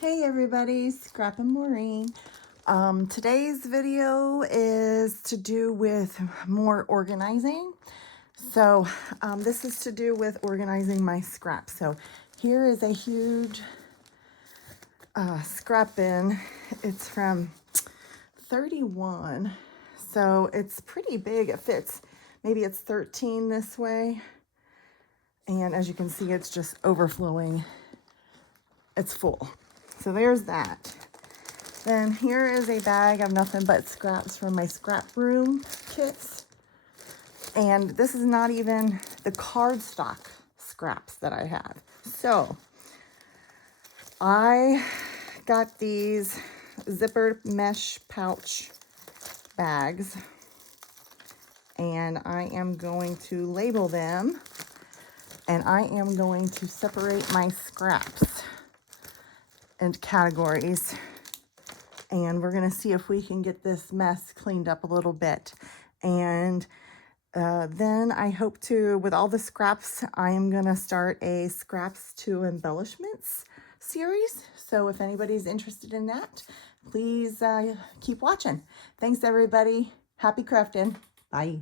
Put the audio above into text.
Hey everybody, Scrap and Maureen. Today's video is to do with more organizing. So this is to do with organizing my scraps. So here is a huge scrap bin. It's from 31. So it's pretty big. It fits, maybe it's 13 this way. And as you can see, it's just overflowing. It's full. So there's that. Then here is a bag of nothing but scraps from my scrap room kits. And this is not even the cardstock scraps that I have. So I got these zippered mesh pouch bags, and I am going to label them, and I am going to separate my scraps into categories, and we're gonna see if we can get this mess cleaned up a little bit. And then I hope to, with all the scraps, I am gonna start a scraps to embellishments series. So if anybody's interested in that, please keep watching. Thanks everybody. Happy crafting. Bye.